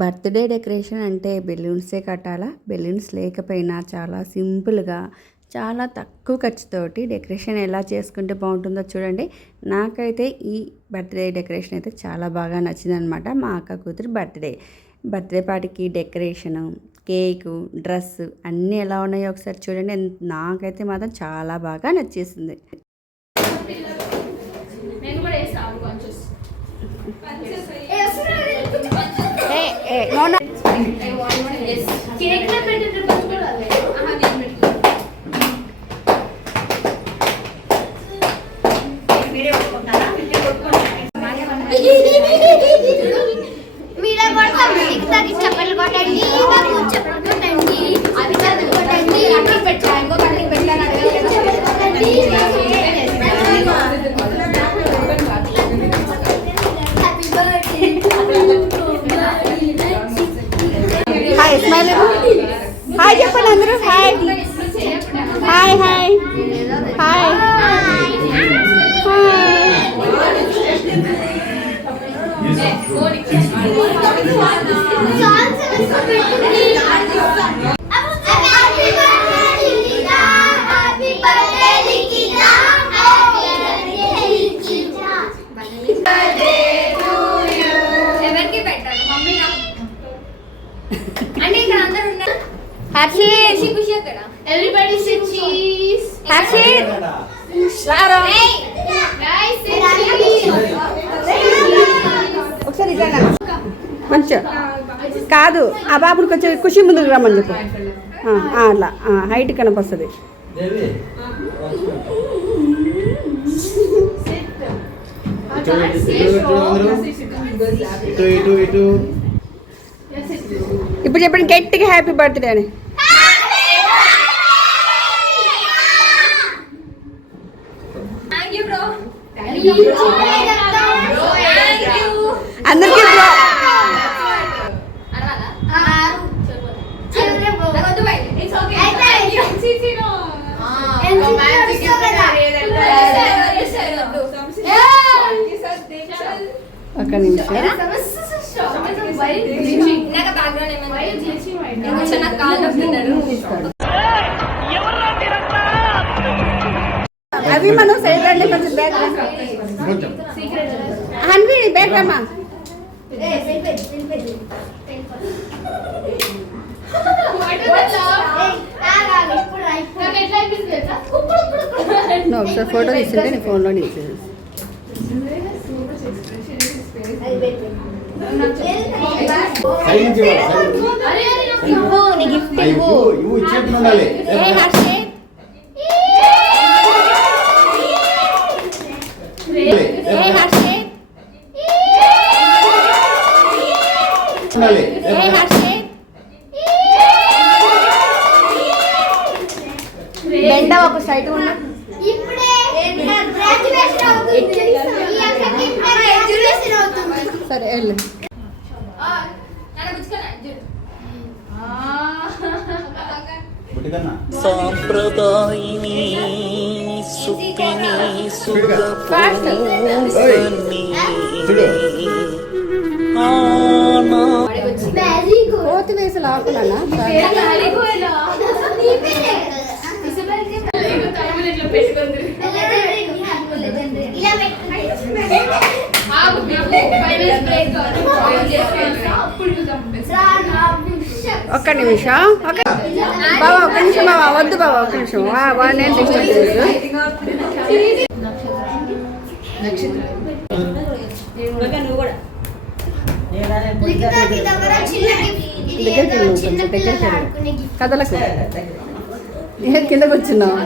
Birthday decoration అంటే బెలూన్సే కట్టాలా? Balloons లేకపోయినా చాలా సింపుల్గా చాలా తక్కువ ఖర్చుతోటి డెకరేషన్ ఎలా చేసుకుంటే బాగుంటుందో చూడండి. నాకైతే ఈ బర్త్డే డెకరేషన్ అయితే చాలా బాగా నచ్చిందనమాట. మా అక్క కూతురు బర్త్డే. బర్త్డే పార్టీకి డెకరేషను కేకు డ్రెస్ అన్నీ ఎలా ఉన్నాయో ఒకసారి చూడండి. నాకైతే మాత్రం చాలా బాగా నచ్చేసింది. నేను కూడా no no hi smile hi చెప్పండి అందరూ hi hi hi hi happy అక్కడ ఎవ్రీబడి సిట్ చీజ్ హ్యాపీ రారా గైస్ ఒకసారి మంచిగా. కాదు ఆ బాబుని కొంచెం ఖుషి ముందుకు రమ్మని చెప్పు. అట్లా. హైట్ కనపస్తుంది దేవి. ఇటు ఇటు ఇటు ఇప్పుడు చెప్పండి గట్టిగా హ్యాపీ బర్త్డే అని. NCC ఒక నిమిషం ఇందాక బ్యాక్గ్రౌండ్ ఏమైంది కొంచెం నాకు కాల్ నొప్పుతున్నారు అవి మనం సైడ్ రండి కొంచెం బ్యాక్ హన్వి బ్యాక్ రమ్మా ఒకసారి ఫోటో తీసుంటే నీ ఫోన్లో తీసేది నీ గిఫ్ట్ ఇవ్వు ఇవ్వు. ఇచ్చేట్టు ఉండాలి ఏ హర్షిత్ ఏ హర్షిత్ బెండ ఒక సైడ్ ఉన్న. సరే వెళ్ళు. బుట్టికన్నా సాంప్రదాయిని సుప్పిని ఫాస్ట్ కోతి వేసి లాక్కున్నానా నీ పేరే ఇలా ఒక్క నిమిషం ఒక బాబా ఒక్క నిమిషం బాబా వద్దు బాబా ఒక్క నిమిషం. వా వా నేను డిస్టర్బ్ దగ్గరికి దగ్గరికి కథలకు. ఏ కింద కూర్చున్నావు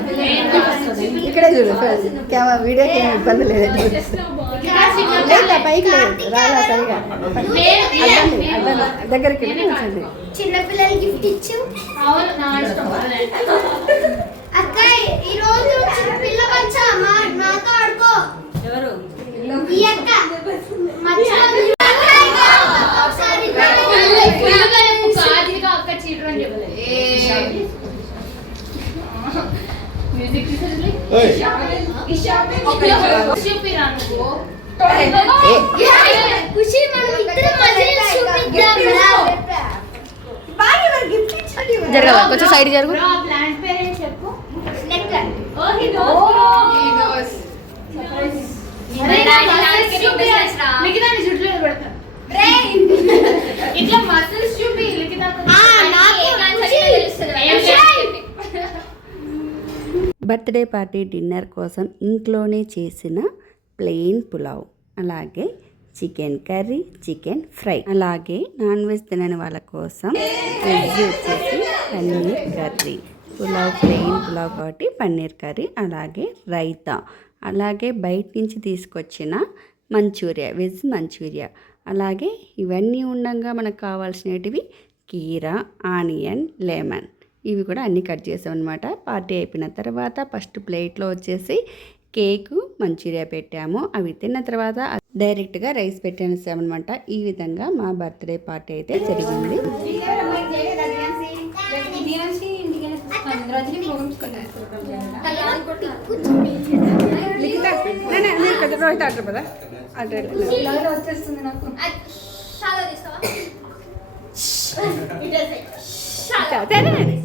ఇక్కడే చూడు కెమెరా వీడియోకి ఏమి ఇబ్బంది లేదు. లేదా పైకి లేదు. రాలా సరిగా. దగ్గరికి వెళ్ళి కూర్చోండి. చిన్న పిల్లలు గిఫ్ట్ ఇచ్చు. అక్క ఈ म्यूज़िक टीचर बोले ईशा पे ईशा पे खुशी पे रानो को ಖುಷಿ జరగవా కొంచెం సైడ్ జరుగు మిగతా జుట్టులో పెడతాను బర్త్డే పార్టీ డిన్నర్ కోసం ఇంట్లోనే చేసిన ప్లెయిన్ పులావ్ అలాగే చికెన్ కర్రీ చికెన్ ఫ్రై అలాగే నాన్ వెజ్ తినని వాళ్ళ కోసం వెజ్ వచ్చేసి పన్నీర్ కర్రీ. పులావ్ ప్లెయిన్ పులావ్ కాబట్టి పన్నీర్ కర్రీ అలాగే రైతా అలాగే బయట నుంచి తీసుకొచ్చిన మంచూరియా వెజ్ మంచూరియా అలాగే ఇవన్నీ ఉండగా మనకు కావాల్సినటివి కీరా ఆనియన్ లెమన్. ఇవి కూడా అన్నీ కట్ చేసాం అనమాట పార్టీ అయిపోయిన తర్వాత ఫస్ట్ ప్లేట్లో వచ్చేసి కేకు మంచూరియా పెట్టాము. అవి తిన్న తర్వాత డైరెక్ట్గా రైస్ పెట్టేసామన్నమాట ఈ విధంగా మా బర్త్డే పార్టీ అయితే జరిగింది. వచ్చేస్తుంది నాకు అదే